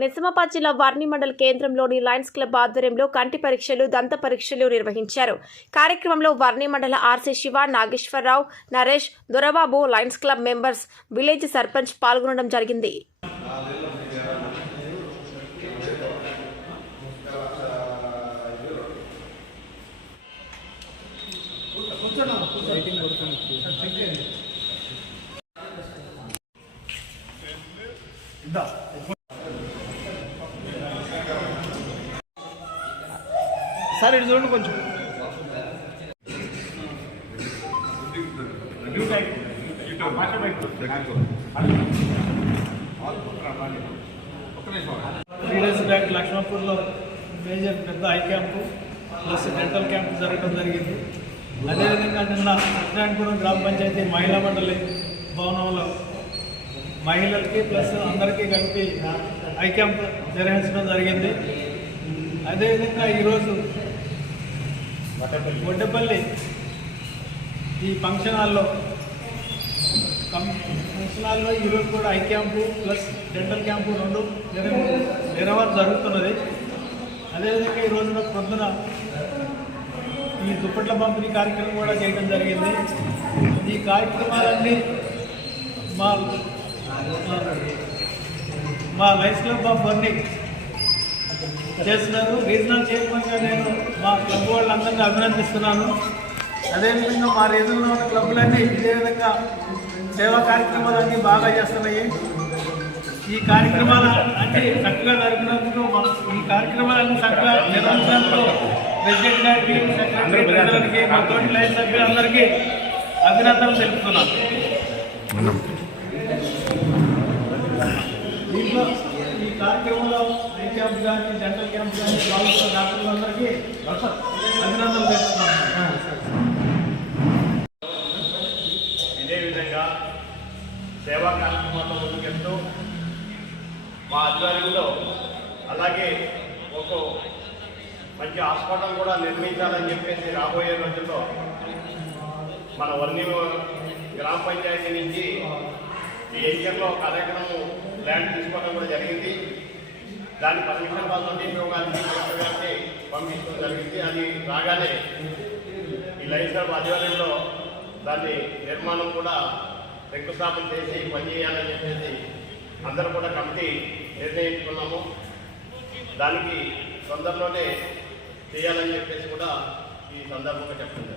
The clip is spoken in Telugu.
నిజామాబాద్ జిల్లా వర్ణి మండల్ కేంద్రంలోని లయన్స్ క్లబ్ ఆధ్వర్యంలో కంటి పరీక్షలు దంత పరీక్షలు నిర్వహించారు. కార్యక్రమంలో వర్ణి మండల RC Siva Nageswararao Naresh Dorababu lions club members village sarpanch పాల్గొనడం జరిగింది. సార్ ఇటు చూడండి కొంచెం. త్రీ డేస్ బ్యాక్ లక్ష్మణపూర్లో మేజర్ పెద్ద eye camp plus dental camp జరగడం జరిగింది. అదేవిధంగా నిన్న సత్యనారాయణపురం గ్రామ పంచాయతీ మహిళా మండలి భవనంలో మహిళలకి ప్లస్ అందరికీ కలిపి ఐ క్యాంప్ నిర్వహించడం జరిగింది. అదేవిధంగా ఈరోజు వడ్డపల్లి. ఈ ఫంక్షన్ హాల్లో ఫంక్షన్ హాల్లో ఈరోజు కూడా eye camp plus dental camp రెండు నిర్వ జరుగుతున్నది. అదేవిధంగా ఈ రోజున పొద్దున ఈ దుప్పట్ల పంపిణీ కార్యక్రమం కూడా చేయడం జరిగింది. ఈ కార్యక్రమాలన్నీ మా మా లైఫ్ క్లబ్ ఆఫ్ బర్నింగ్ చేస్తున్నారు. రీజనల్ చైర్మన్గా నేను క్లబ్ వాళ్ళందరినీ అభినందిస్తున్నాను. అదేవిధంగా మా రీజనల్ ఉన్న క్లబ్లన్నీ ఇదే విధంగా సేవా కార్యక్రమాలన్నీ బాగా చేస్తున్నాయి. ఈ కార్యక్రమాలు అన్ని చక్కగా జరిపినందుకు మా- ఈ కార్యక్రమాలన్నీ చక్కగా నిర్వహించినందుకు ప్రెసిడెంట్ గారికి సెక్రటరీ మా తోటి లైన్ సభ్యులందరికీ అభినందనలు తెలుపుతున్నాను. దీంట్లో కార్యక్రమంలో ఐ క్యాంప్ కానీ డెంటల్ క్యాంప్ కానీ పాల్గొన్న డాక్టర్లందరికీ అభినందనలు తెలుస్తున్నాను ఇదే విధంగా సేవా కార్యక్రమాల్లో ముందుకెళ్తూ మా ఆధ్వర్యంలో అలాగే ఒక మంచి హాస్పిటల్ కూడా నిర్మించాలని చెప్పేసి రాబోయే రోజుల్లో మన వన్యూ గ్రామ పంచాయతీ నుంచి ఈ ఏరియాలో కార్యక్రమం ల్యాండ్ తీసుకోవడం కూడా జరిగింది. దాని పర్మిషన్ కోసం డిపిఓ గారికి కలెక్టర్ గారికి పంపించడం జరిగింది. అది రాగానే ఈ లైసెన్స్ ఆధ్వర్యంలో దాన్ని నిర్మాణం కూడా శంకుస్థాపన చేసి పనిచేయాలని చెప్పేసి అందరూ కూడా కమిటీ నిర్ణయించుకున్నాము. దానికి తొందరలోనే చేయాలని చెప్పేసి కూడా ఈ సందర్భంగా చెప్పండి